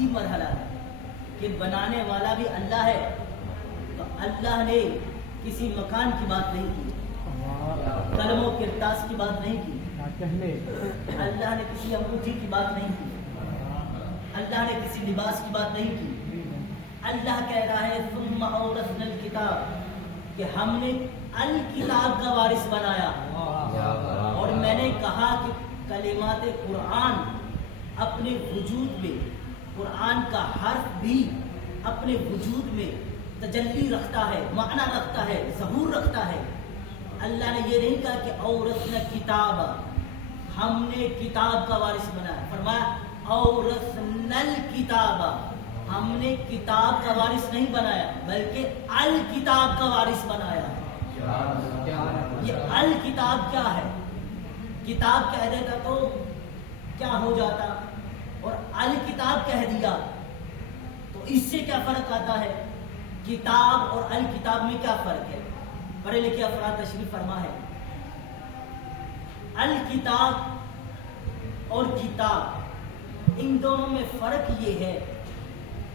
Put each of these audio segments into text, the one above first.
عجیب مرحلہ ہے کہ بنانے والا بھی اللہ ہے، تو اللہ نے کسی مکان کی بات نہیں کی، قلم و کرتاس کی بات نہیں کی، اللہ نے کسی انگوٹھی کی بات نہیں کی، اللہ نے کسی لباس کی بات نہیں کی۔ اللہ کہہ رہا ہے ثم اورثنا الکتاب، کہ ہم نے الکتاب کا وارث بنایا۔ اور میں نے کہا کہ کلمات قرآن اپنے وجود میں، قرآن کا حرف بھی اپنے وجود میں تجلی رکھتا ہے، معنی رکھتا ہے، ظہور رکھتا ہے۔ اللہ نے یہ نہیں کہا کہ اورثنا کتاب، ہم نے کتاب کا وارث بنایا، فرمایا اورثنا الکتاب، ہم نے کتاب کا وارث نہیں بنایا بلکہ الکتاب کا وارث بنایا ہے۔ یہ الکتاب کیا ہے؟ کتاب کہہ دیتا تو کیا ہو جاتا، اور الکتاب کہہ دیا تو اس سے کیا فرق آتا ہے؟ کتاب اور الکتاب میں کیا فرق ہے؟ پڑھے لکھے افراد تشریف فرما ہے۔ الکتاب اور کتاب، ان دونوں میں فرق یہ ہے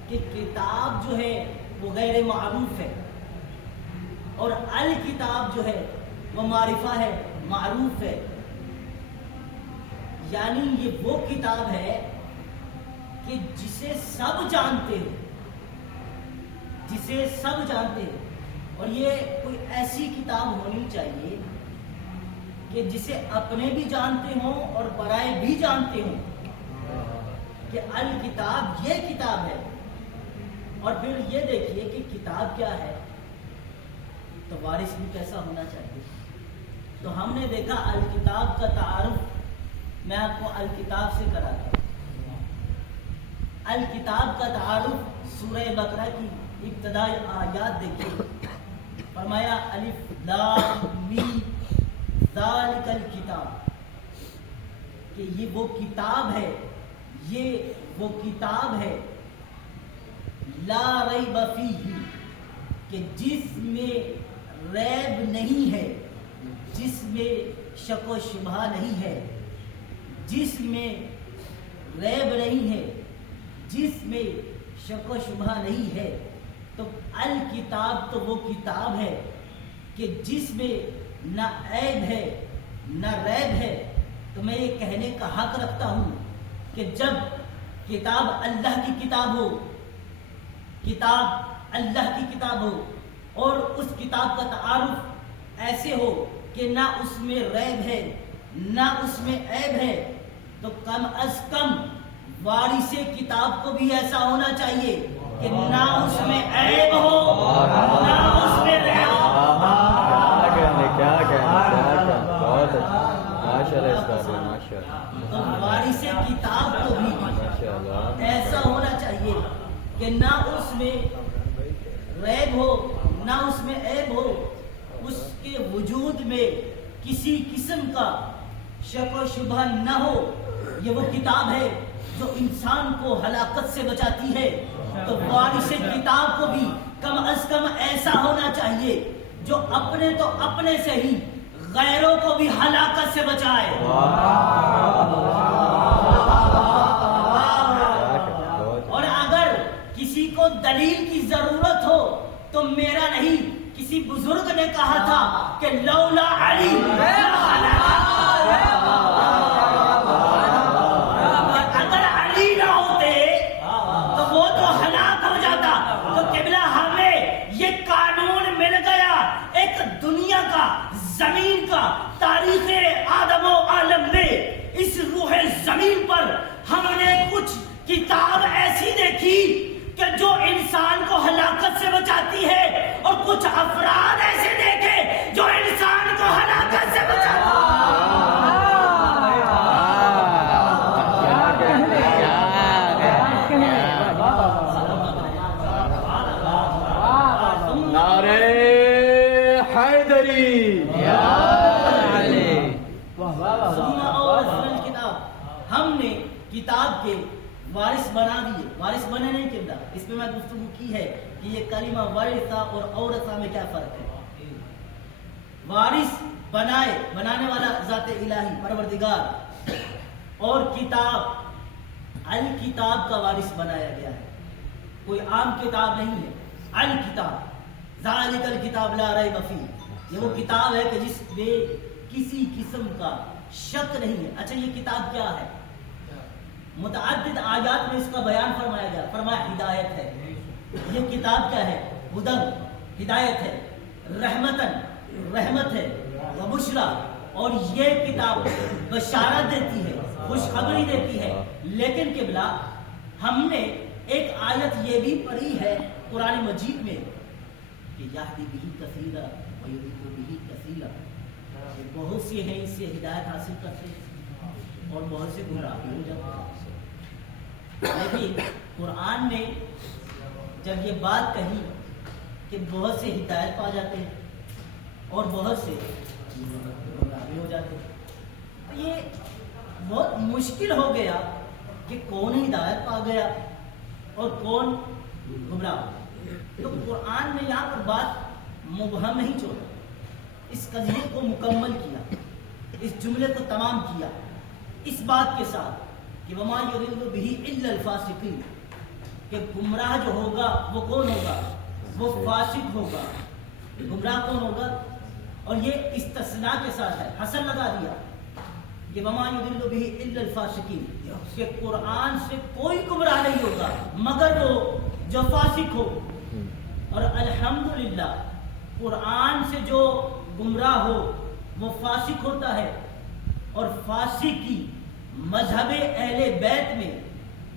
کہ کتاب جو ہے وہ غیر معروف ہے، اور الکتاب جو ہے وہ معرفہ ہے، معروف ہے۔ یعنی یہ وہ کتاب ہے کہ جسے سب جانتے ہیں، جسے سب جانتے ہیں، اور یہ کوئی ایسی کتاب ہونی چاہیے کہ جسے اپنے بھی جانتے ہوں اور پرائے بھی جانتے ہوں کہ الکتاب یہ کتاب ہے۔ اور پھر یہ دیکھیے کہ کتاب کیا ہے تو وارث بھی کیسا ہونا چاہیے۔ تو ہم نے دیکھا الکتاب کا تعارف میں آپ کو الکتاب سے کراتا ہوں۔ الکتاب کا تعارف سورہ بقرہ کی ابتدائی آیات دیکھیے، فرمایا الف لام میم ذالک الکتاب، کہ یہ وہ کتاب ہے، یہ وہ کتاب ہے لا ریب فیہ، کہ جس میں ریب نہیں ہے، جس میں شک و شبہ نہیں ہے، جس میں ریب نہیں ہے، جس میں شک و شبہ نہیں ہے۔ تو الکتاب تو وہ کتاب ہے کہ جس میں نہ عیب ہے نہ ریب ہے۔ تو میں یہ کہنے کا حق رکھتا ہوں کہ جب کتاب اللہ کی کتاب ہو، کتاب اللہ کی کتاب ہو، اور اس کتاب کا تعارف ایسے ہو کہ نہ اس میں ریب ہے نہ اس میں عیب ہے، تو کم از کم وارث کتاب کو بھی ایسا ہونا چاہیے کہ نہ اس میں عیب ہو نہ اس میں ریب ہو۔ تو وارث کتاب کو بھی ایسا ہونا چاہیے کہ نہ اس میں ریب ہو نہ اس میں عیب ہو، اس کے وجود میں کسی قسم کا شک و شبہ نہ ہو۔ یہ وہ کتاب ہے جو انسان کو ہلاکت سے بچاتی ہے۔ تو وارث کتاب کو بھی کم از کم ایسا ہونا چاہیے جو اپنے تو اپنے سے ہی غیروں کو بھی ہلاکت سے بچائے۔ اور اگر کسی کو دلیل کی ضرورت ہو تو میرا نہیں، کسی بزرگ نے کہا تھا کہ لولا علی اگر علی نہ ہوتے تو وہ تو ہلاک ہو جاتا۔ تو قبلہ ہمیں یہ قانون مل گیا، ایک دنیا کا، زمین کا، تاریخ آدم و عالم میں اس روح زمین پر ہم نے کچھ کتاب ایسی دیکھی کہ جو انسان کو ہلاکت سے بچاتی ہے، اور کچھ افراد ایسے دیکھے جو انسان کو ہلاکت سے بچاتی ہے۔ ہم نے کتاب کے وارث بنا دیے، وارث بنے نہیں کرتا۔ اس پہ میں گفتگو کی ہے کہ یہ کلمہ ورثہ اور اورثہ میں کیا فرق ہے۔ وارث بنائے، بنانے والا ذات الہی پروردگار، اور کتاب الکتاب کا وارث بنایا گیا ہے، کوئی عام کتاب نہیں ہے، الکتاب، ذالک الکتاب لا ریب فیہ، یہ وہ کتاب ہے کہ جس میں کسی قسم کا شک نہیں ہے۔ اچھا یہ کتاب کیا ہے؟ متعدد آیات میں اس کا بیان فرمایا گیا، فرمایا ہدایت ہے۔ یہ کتاب کیا ہے؟ ہدن، ہدایت ہے، رحمتن، رحمت ہے، وبشرا، اور یہ کتاب بشارت دیتی ہے، خوشخبری دیتی ہے۔ لیکن قبلہ ہم نے ایک آیت یہ بھی پڑھی ہے قرآن مجید میں کہ یہدی بہ کثیرا ویضل بہ کثیرا، بہت سے ہیں اس سے ہدایت حاصل کرتے ہیں اور بہت سے گمراہ بھی ہو جاتے ہیں۔ لیکن قرآن نے جب یہ بات کہی کہ بہت سے ہدایت پا جاتے ہیں اور بہت سے گمراہ بھی ہو جاتے ہیں، تو یہ بہت مشکل ہو گیا کہ کون ہدایت پا گیا اور کون گمراہ ہو گیا۔ تو قرآن نے یہاں پر بات مبہم نہیں چھوڑا، اس قضیے کو مکمل کیا، اس جملے کو تمام کیا اس بات کے ساتھ کہ وما یضل بہ الا الفاسقین، کہ گمراہ جو ہوگا وہ کون ہوگا؟ وہ فاسق ہوگا۔ گمراہ کون ہوگا؟ اور یہ استثناء کے ساتھ ہے، حسن لگا دیا کہ وما یضل بہ الا الفاسقین، کہ قرآن سے کوئی گمراہ نہیں ہوگا مگر وہ جو فاسق ہو۔ اور الحمدللہ قرآن سے جو گمراہ ہو وہ فاسق ہوتا ہے، اور فاسق کی مذہب اہل بیت میں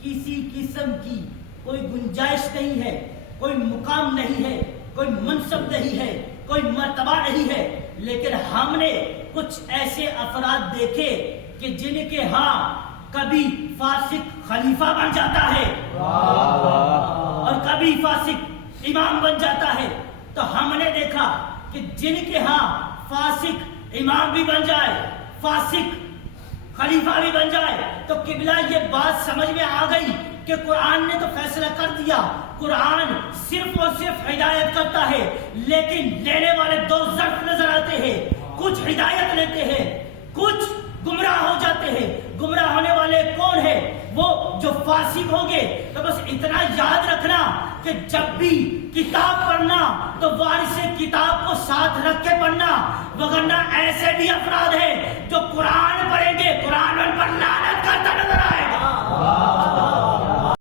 کسی قسم کی کوئی گنجائش نہیں ہے، کوئی مقام نہیں ہے، کوئی منصب نہیں ہے، کوئی مرتبہ نہیں ہے۔ لیکن ہم نے کچھ ایسے افراد دیکھے کہ جن کے ہاں کبھی فاسق خلیفہ بن جاتا ہے اور کبھی فاسق امام بن جاتا ہے، تو ہم نے دیکھا کہ جن کے ہاں فاسق امام بھی بن جائے، فاسق خلیفہ بھی بن جائے، تو قبلہ یہ بات سمجھ میں آ گئی کہ قرآن نے تو فیصلہ کر دیا، قرآن صرف اور صرف ہدایت کرتا ہے، لیکن لینے والے دو ظرف نظر آتے ہیں، کچھ ہدایت لیتے ہیں، کچھ گمراہ ہو جاتے ہیں۔ گمراہ ہونے والے کون ہیں؟ وہ جو فاسق ہوں گے۔ تو بس اتنا یاد رکھنا کہ جب بھی کتاب پڑھنا تو وارث کتاب کو ساتھ رکھ کے پڑھنا، وگرنہ ایسے بھی افراد ہیں جو قرآن پڑھیں گے، قرآن ان پر لعنت کرتا نظر آئے گا۔